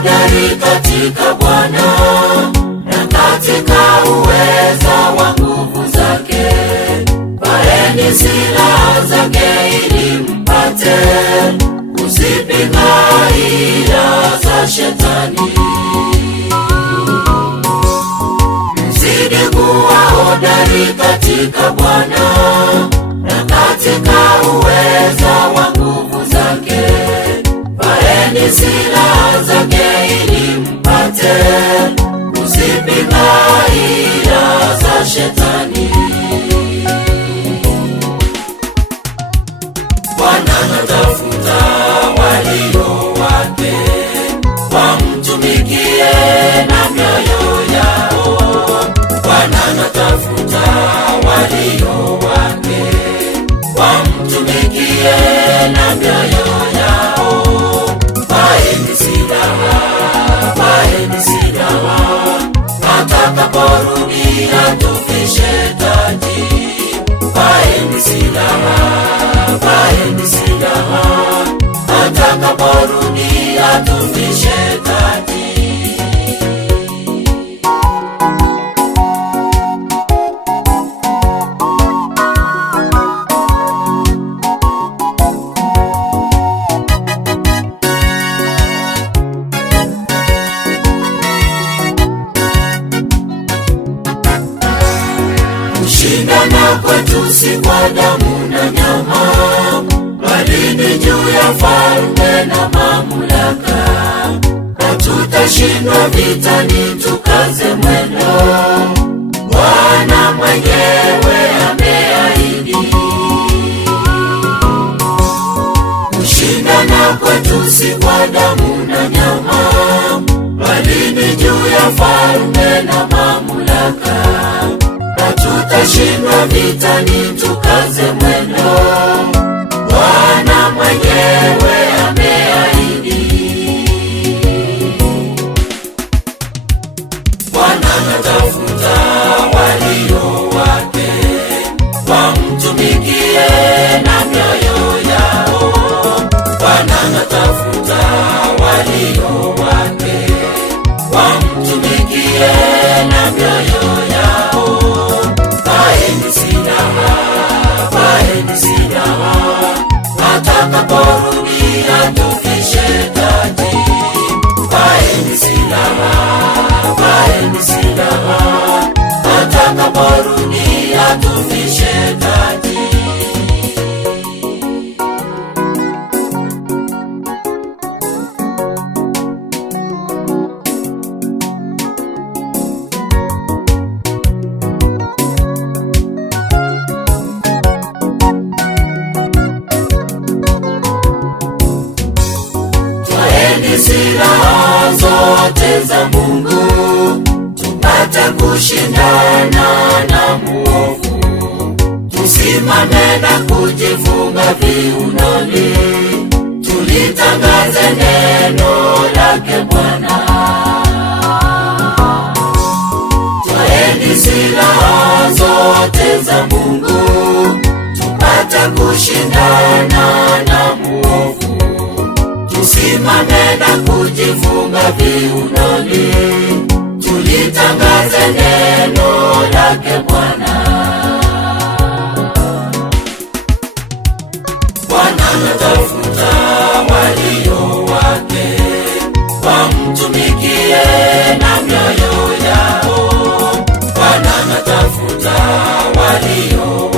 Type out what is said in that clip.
hodari katika Bwana na katika uweza wa nguvu zake. Vaeni silaha zake ili mpate kuzipinga hila za Shetani. Mzidi kuwa hodari katika Bwana na katika uweza wa nguvu zake. Vaeni silaha zake ili mpate kuzipinga hila za Shetani. Bwana anatafuta walio wake wamtumikie na mioyo yao. Bwana anatafuta walio wake wamtumikie na mioyo yao. Vaeni silaha, vaeni silaha, atakaporudi atuvishe taji. Vaeni silaha, vaeni silaha, atakaporudi atuvishe taji. Kushindana kwetu si kwa damu na nyama, bali ni juu ya falme na mamlaka. Hatutashindwa vitani, tukaze mwendo, Bwana mwenyewe ameahidi. Kushindana kwetu si kwa damu na nyama, bali ni juu ya falme na mamlaka. Hatutashindwa vitani, tukaze mwendo, Bwana mwenyewe ameahidi. Bwana anatafuta walio wake wamtumikie na mioyo yao. Bwana anatafuta walio wake wamtumikie na mioyo yao. Vaeni silaha, vaeni silaha, atakaporudi atuvishe taji. Vaeni silaha, vaeni silaha, atakaporudi atuvishe taji. Twaeni silaha zote za Mungu, tupate kushindana na muovu. Tusimame na kujifunga viunoni, tulitangaze neno lake Bwana. Twaeni silaha zote za Mungu, tupate kushindana na muovu. Tusimame na kujifunga viunoni, tulitangaze neno lake Bwana. Bwana anatafuta walio wake wamtumikie na mioyo yao. Bwana anatafuta walio